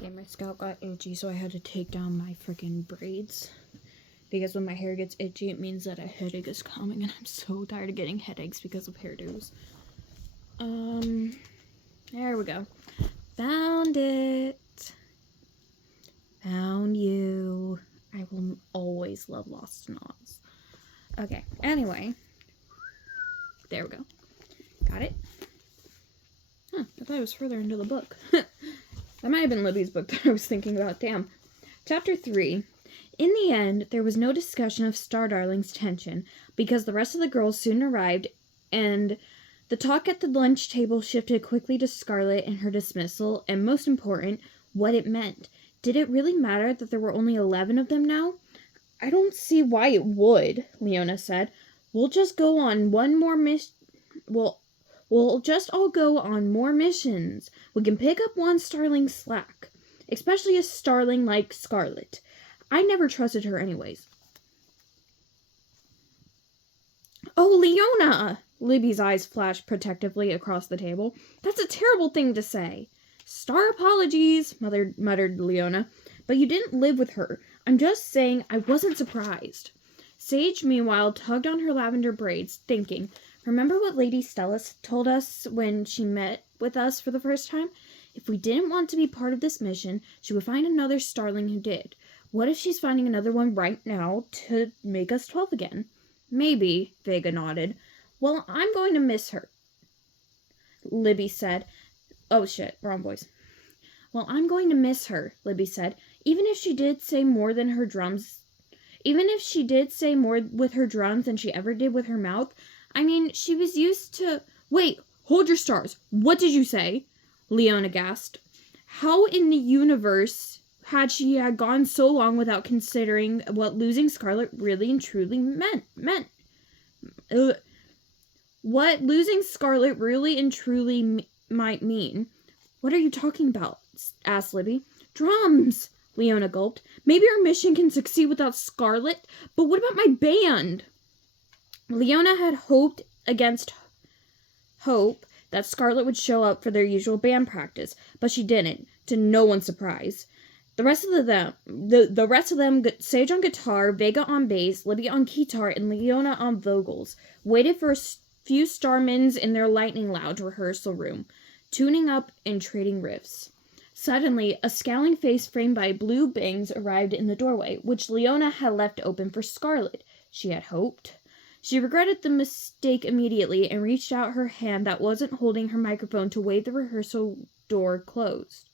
Okay, my scalp got itchy, so I had to take down my freaking braids. Because when my hair gets itchy, it means that a headache is coming, and I'm so tired of getting headaches because of hairdos. There we go. Found it. Found you. I will always love Lost in Oz. Okay, anyway. There we go. Got it. Huh, I thought it was further into the book. That might have been Libby's book that I was thinking about. Damn. Chapter 3. In the end, there was no discussion of Star Darling's tension, because the rest of the girls soon arrived, and the talk at the lunch table shifted quickly to Scarlet and her dismissal, and most important, what it meant. Did it really matter that there were only 11 of them now? I don't see why it would, Leona said. We'll just go on one more mission. We'll just all go on more missions. We can pick up one starling slack, especially a starling like Scarlet. I never trusted her anyways. Oh, Leona! Libby's eyes flashed protectively across the table. That's a terrible thing to say. Star apologies, muttered Leona. But you didn't live with her. I'm just saying I wasn't surprised. Sage, meanwhile, tugged on her lavender braids, thinking, remember what Lady Stella told us when she met with us for the first time? If we didn't want to be part of this mission, she would find another starling who did. What if she's finding another one right now to make us 12 again? Maybe, Vega nodded. Well, I'm going to miss her, Libby said. Oh shit, wrong voice. Well, I'm going to miss her, Libby said. Even if she did say more with her drums than she ever did with her mouth, I mean, she was used to... Wait, hold your stars. What did you say? Leona gasped. How in the universe had she gone so long without considering what losing Scarlet really and truly meant? What losing Scarlet really and truly might mean? What are you talking about? Asked Libby. Drums, Leona gulped. Maybe our mission can succeed without Scarlet, but what about my band? Leona had hoped against hope that Scarlet would show up for their usual band practice, but she didn't, to no one's surprise. The rest of them, Sage on guitar, Vega on bass, Libby on guitar, and Leona on vocals, waited for a few starmans in their lightning lounge rehearsal room, tuning up and trading riffs. Suddenly, a scowling face framed by blue bangs arrived in the doorway, which Leona had left open for Scarlet, she had hoped. She regretted the mistake immediately and reached out her hand that wasn't holding her microphone to wave the rehearsal door closed.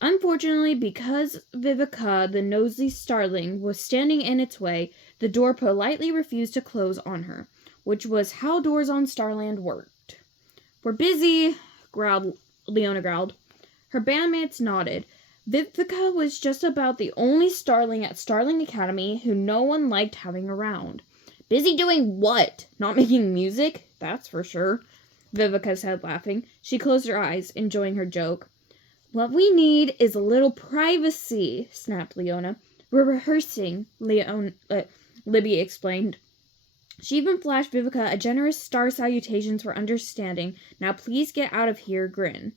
Unfortunately, because Vivica, the nosy starling, was standing in its way, the door politely refused to close on her, which was how doors on Starland worked. We're busy, Leona growled. Her bandmates nodded. Vivica was just about the only starling at Starling Academy who no one liked having around. Busy doing what? Not making music? That's for sure, Vivica said, laughing. She closed her eyes, enjoying her joke. What we need is a little privacy, snapped Leona. We're rehearsing, Libby explained. She even flashed Vivica a generous star salutations for understanding. Now please get out of here, grin.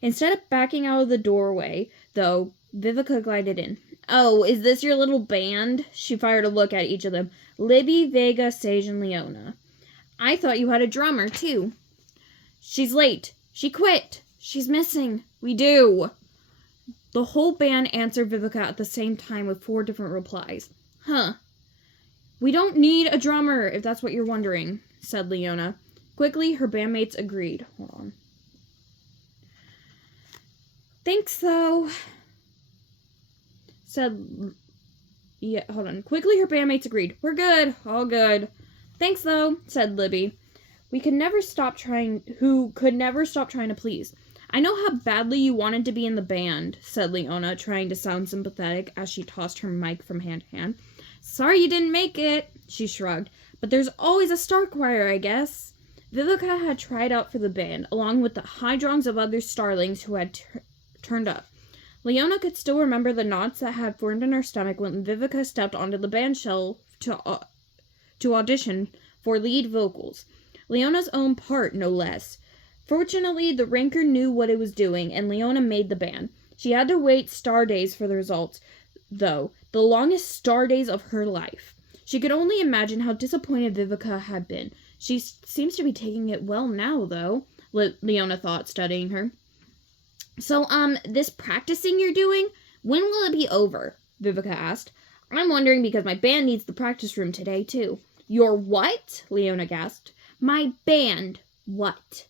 Instead of backing out of the doorway, though, Vivica glided in. Oh, is this your little band? She fired a look at each of them. Libby, Vega, Sage, and Leona. I thought you had a drummer, too. She's late. She quit. She's missing. We do. The whole band answered Vivica at the same time with 4 different replies. Huh. We don't need a drummer, if that's what you're wondering, said Leona. Quickly, her bandmates agreed. Hold on. Thanks, though, said... Yeah, hold on. Quickly, her bandmates agreed. We're good. All good. Thanks, though, said Libby. Who could never stop trying to please. I know how badly you wanted to be in the band, said Leona, trying to sound sympathetic as she tossed her mic from hand to hand. Sorry you didn't make it, she shrugged. But there's always a star choir, I guess. Vivica had tried out for the band, along with the hydrons of other starlings who had turned up. Leona could still remember the knots that had formed in her stomach when Vivica stepped onto the band shell to audition for lead vocals. Leona's own part, no less. Fortunately, the ranker knew what it was doing, and Leona made the band. She had to wait star days for the results, though, the longest star days of her life. She could only imagine how disappointed Vivica had been. She seems to be taking it well now, though, Leona thought, studying her. So, this practicing you're doing, when will it be over? Vivica asked. I'm wondering because my band needs the practice room today, too. Your what? Leona gasped. My band. What?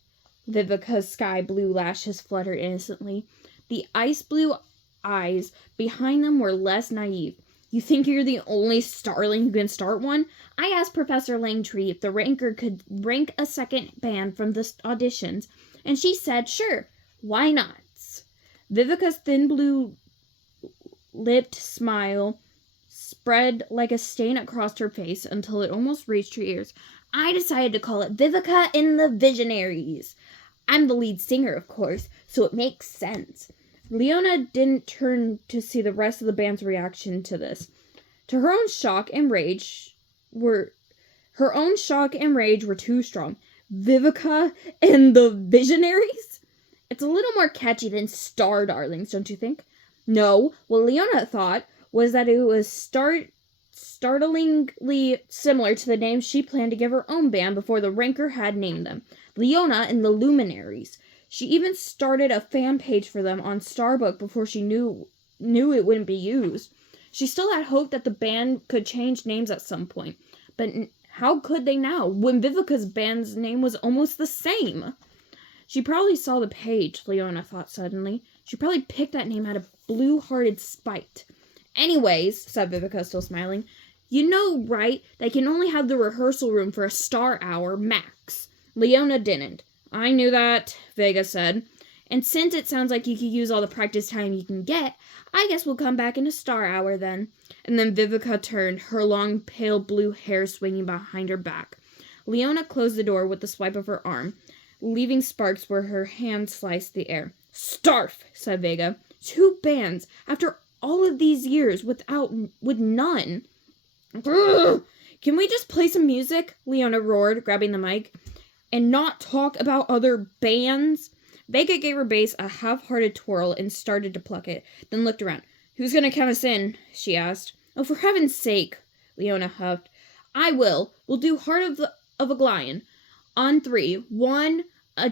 Vivica's sky blue lashes fluttered innocently. The ice blue eyes behind them were less naive. You think you're the only starling who can start one? I asked Professor Langtree if the ranker could rank a second band from the auditions, and she said sure. Why not? Vivica's thin blue-lipped smile spread like a stain across her face until it almost reached her ears. I decided to call it Vivica and the Visionaries. I'm the lead singer, of course, so it makes sense. Leona didn't turn to see the rest of the band's reaction to this. To her own shock and rage were too strong. Vivica and the Visionaries? It's a little more catchy than Star Darlings, don't you think? No, what Leona thought was that it was startlingly similar to the names she planned to give her own band before the ranker had named them. Leona and the Luminaries. She even started a fan page for them on Starbook before she knew it wouldn't be used. She still had hope that the band could change names at some point. But how could they now, when Vivica's band's name was almost the same? She probably saw the page, Leona thought suddenly. She probably picked that name out of blue-hearted spite. Anyways, said Vivica, still smiling, you know, right, they can only have the rehearsal room for a star hour max. Leona didn't. I knew that, Vega said. And since it sounds like you could use all the practice time you can get, I guess we'll come back in a star hour then. And then Vivica turned, her long, pale blue hair swinging behind her back. Leona closed the door with a swipe of her arm, leaving sparks where her hand sliced the air. Starf, said Vega. 2 bands, after all of these years, with none. Ugh. Can we just play some music? Leona roared, grabbing the mic. And not talk about other bands? Vega gave her bass a half-hearted twirl and started to pluck it, then looked around. Who's gonna count us in? She asked. Oh, for heaven's sake, Leona huffed. I will. We'll do Heart of a Glion. On 3. 1,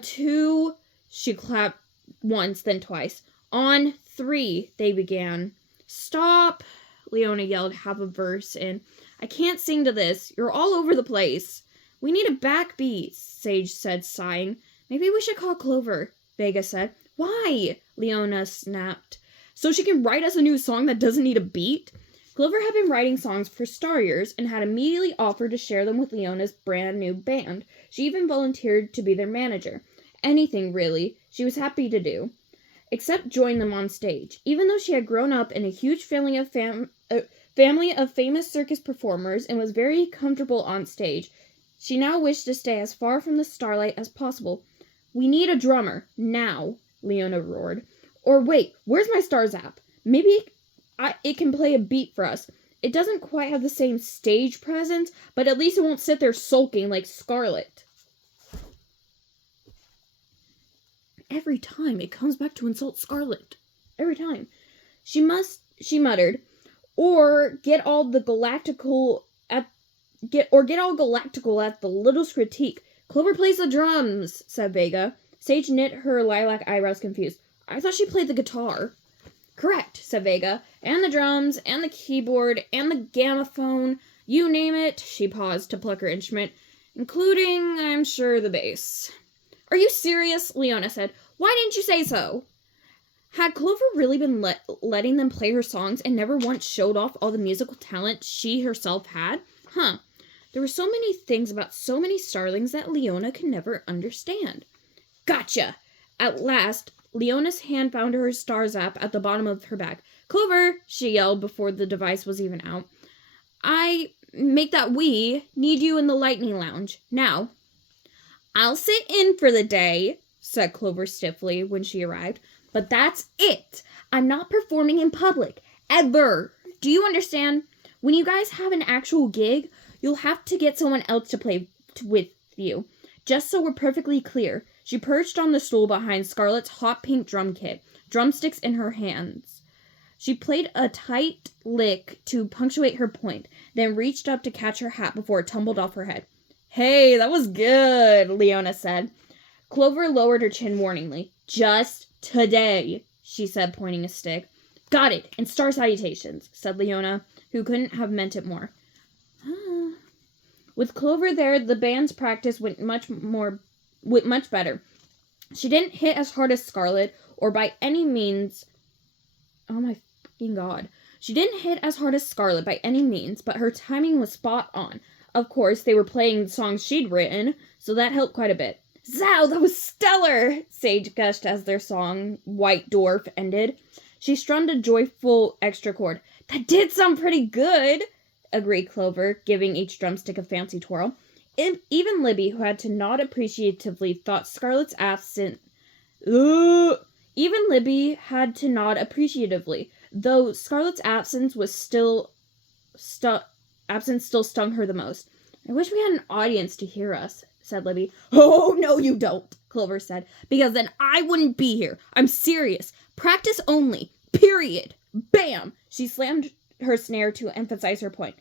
2... She clapped once, then twice. On 3, they began. Stop, Leona yelled half a verse in. I can't sing to this. You're all over the place. We need a backbeat, Sage said, sighing. Maybe we should call Clover, Vega said. Why? Leona snapped. So she can write us a new song that doesn't need a beat? Clover had been writing songs for star years and had immediately offered to share them with Leona's brand new band. She even volunteered to be their manager. Anything, really, she was happy to do, except join them on stage. Even though she had grown up in a huge family of famous circus performers and was very comfortable on stage, she now wished to stay as far from the starlight as possible. We need a drummer, now, Leona roared. Or wait, where's my star zap? Maybe it can play a beat for us. It doesn't quite have the same stage presence, but at least it won't sit there sulking like Scarlet. Every time it comes back to insult Scarlet. Every time. She muttered, get all galactical at the littlest critique. Clover plays the drums, said Vega. Sage knit her lilac eyebrows confused. I thought she played the guitar. Correct, said Vega. And the drums, and the keyboard, and the gammophone. You name it. She paused to pluck her instrument, including, I'm sure, the bass. Are you serious? Leona said. Why didn't you say so? Had Clover really been letting them play her songs and never once showed off all the musical talent she herself had? Huh. There were so many things about so many starlings that Leona could never understand. Gotcha! At last, Leona's hand found her star zap at the bottom of her bag. Clover, she yelled before the device was even out. I make that we need you in the lightning lounge. Now. I'll sit in for the day, said Clover stiffly when she arrived. But that's it. I'm not performing in public. Ever. Do you understand? When you guys have an actual gig, you'll have to get someone else to play with you. Just so we're perfectly clear. She perched on the stool behind Scarlet's hot pink drum kit, drumsticks in her hands. She played a tight lick to punctuate her point, then reached up to catch her hat before it tumbled off her head. "Hey, that was good," Leona said. Clover lowered her chin warningly. "Just today," she said, pointing a stick. "Got it, and star salutations," said Leona, who couldn't have meant it more. With Clover there, the band's practice went much better. She didn't hit as hard as Scarlet, or by any means... Oh my fucking god. She didn't hit as hard as Scarlet by any means, but her timing was spot on. Of course, they were playing the songs she'd written, so that helped quite a bit. "Zow, that was stellar!" Sage gushed as their song, White Dwarf, ended. She strummed a joyful extra chord. "That did sound pretty good," agreed Clover, giving each drumstick a fancy twirl. Even Libby, who had to nod appreciatively, thought Scarlet's absent... Even Libby had to nod appreciatively, though Scarlet's absence still stung her the most. "I wish we had an audience to hear us," said Libby. "Oh, no you don't," Clover said, "because then I wouldn't be here. I'm serious. Practice only. Period. Bam!" She slammed her snare to emphasize her point.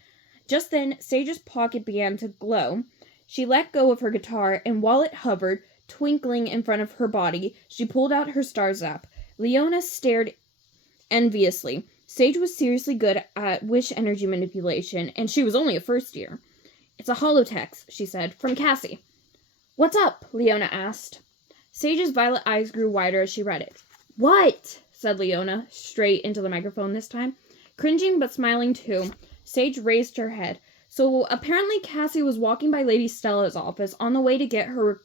Just then, Sage's pocket began to glow. She let go of her guitar, and while it hovered, twinkling in front of her body, she pulled out her star zap. Leona stared enviously. Sage was seriously good at wish energy manipulation, and she was only a first year. "It's a holotext," she said, "from Cassie." "What's up?" Leona asked. Sage's violet eyes grew wider as she read it. "What?" said Leona, straight into the microphone this time. Cringing but smiling too, Sage raised her head. So apparently Cassie was walking by Lady Stella's office on the way to get her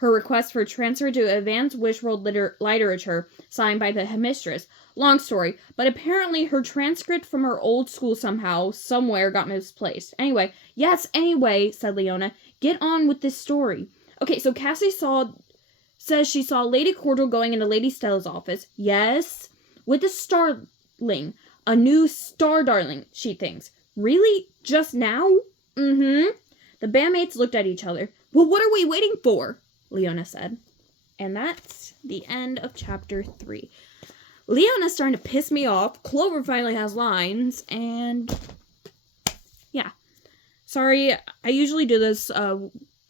request for transfer to Advanced Wish World Literature signed by the headmistress. Long story, but apparently her transcript from her old school somewhere got misplaced. Anyway, said Leona, "get on with this story." Okay, so Cassie says she saw Lady Cordial going into Lady Stella's office. Yes, with a starling. A new star darling, she thinks. Really? Just now? Mm-hmm. The bandmates looked at each other. "Well, what are we waiting for?" Leona said. And that's the end of chapter 3. Leona's starting to piss me off. Clover finally has lines, and yeah. Sorry, I usually do this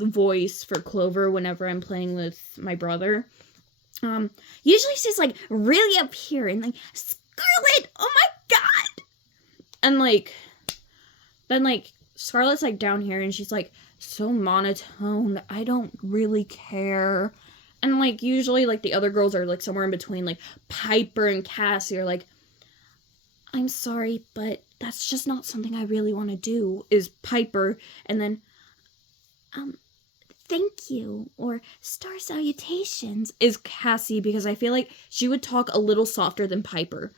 voice for Clover whenever I'm playing with my brother. Usually she's like really up here and like, "Scarlet, oh my god!" And then Scarlet's like down here and she's like so monotone. "I don't really care." And like usually like the other girls are like somewhere in between, like Piper and Cassie are like, "I'm sorry, but that's just not something I really want to do," is Piper. And then "Thank you," or "Star salutations," is Cassie, because I feel like she would talk a little softer than Piper.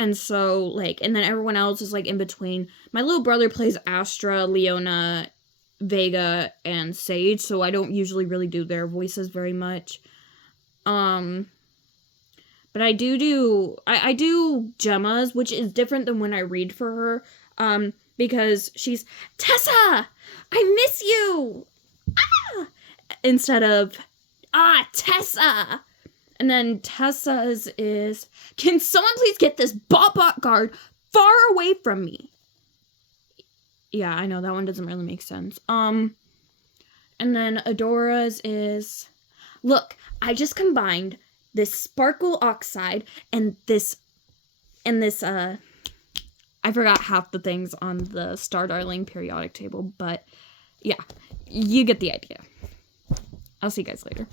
And so, like, and then everyone else is, like, in between. My little brother plays Astra, Leona, Vega, and Sage, so I don't usually really do their voices very much. But I do Gemma's, which is different than when I read for her, because she's, "Tessa! I miss you! Ah!" Instead of, "Tessa!" And then Tessa's is, "Can someone please get this bot guard far away from me?" Yeah, I know, that one doesn't really make sense. And then Adora's is, "Look, I just combined this sparkle oxide and this, I forgot half the things on the Star Darling periodic table, but yeah, you get the idea. I'll see you guys later.